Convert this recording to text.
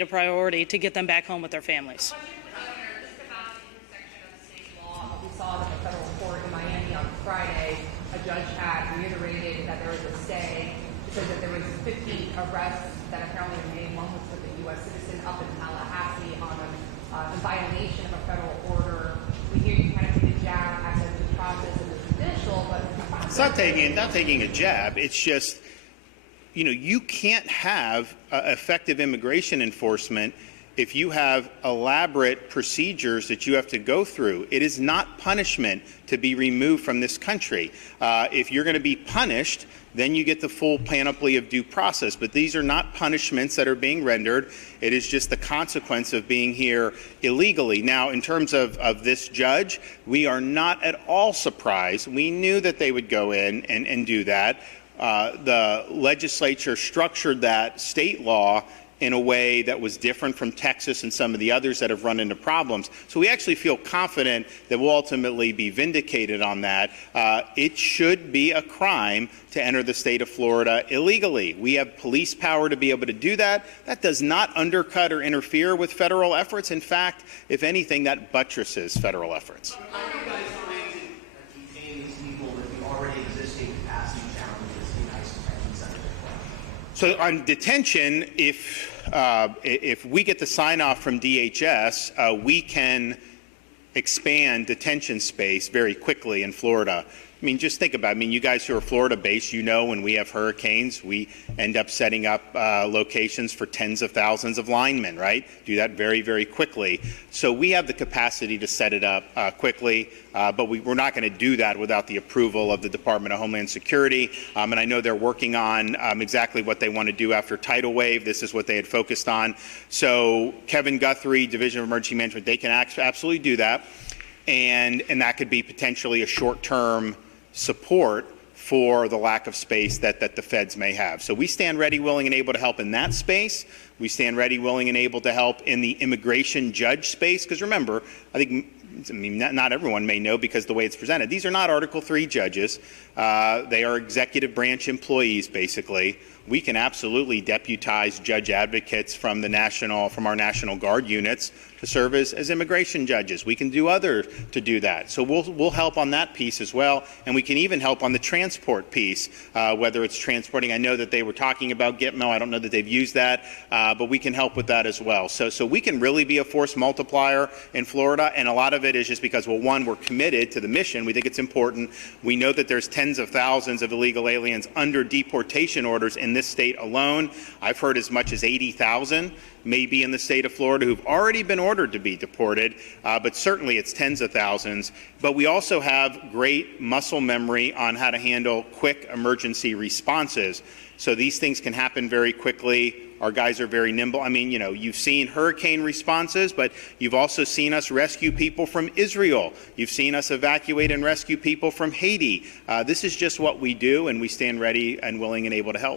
a priority to get them back home with their families. We saw that the federal court in Miami on Friday, a judge had reiterated that there was a stay, said that there was 50 arrests that apparently were made. One was with a U.S. citizen up in Tallahassee on a violation of a federal order. We hear you kind of take a jab at the due process of the judicial, but it's not taking a jab. It's just, you can't have effective immigration enforcement if you have elaborate procedures that you have to go through. It is not punishment to be removed from this country. If you're going to be punished, then you get the full panoply of due process. But these are not punishments that are being rendered. It is just the consequence of being here illegally. Now, in terms of this judge, we are not at all surprised. We knew that they would go in and do that. The legislature structured that state law in a way that was different from Texas and some of the others that have run into problems. So we actually feel confident that we'll ultimately be vindicated on that. It should be a crime to enter the state of Florida illegally. We have police power to be able to do that. That does not undercut or interfere with federal efforts. In fact, if anything, that buttresses federal efforts. How are you guys trying to detain these people with the already existing capacity challenges in ICE detention centers? So on detention, if we get the sign-off from DHS, we can expand detention space very quickly in Florida. I mean, just think about it. I mean, you guys who are Florida-based, when we have hurricanes, we end up setting up locations for tens of thousands of linemen, right? Do that very, very quickly. So we have the capacity to set it up quickly, but we're not going to do that without the approval of the Department of Homeland Security. And I know they're working on exactly what they want to do after Tidal Wave. This is what they had focused on. So Kevin Guthrie, Division of Emergency Management, they can absolutely do that. And that could be potentially a short-term support for the lack of space that the feds may have. So we stand ready, willing, and able to help in that space. We stand ready, willing, and able to help in the immigration judge space. Because remember, not everyone may know because the way it's presented. These are not Article III judges. They are executive branch employees, basically. We can absolutely deputize judge advocates from our National Guard units to serve as immigration judges. We can do others to do that. So we'll help on that piece as well, and we can even help on the transport piece, whether it's transporting. I know that they were talking about Gitmo. I don't know that they've used that, but we can help with that as well. So we can really be a force multiplier in Florida, and a lot of it is just because, well, one, we're committed to the mission. We think it's important. We know that there's tens of thousands of illegal aliens under deportation orders in this state alone. I've heard as much as 80,000 may be in the state of Florida who've already been ordered to be deported, but certainly it's tens of thousands. But we also have great muscle memory on how to handle quick emergency responses. So these things can happen very quickly. Our guys are very nimble. I mean, you've seen hurricane responses, but you've also seen us rescue people from Israel. You've seen us evacuate and rescue people from Haiti. This is just what we do, and we stand ready and willing and able to help.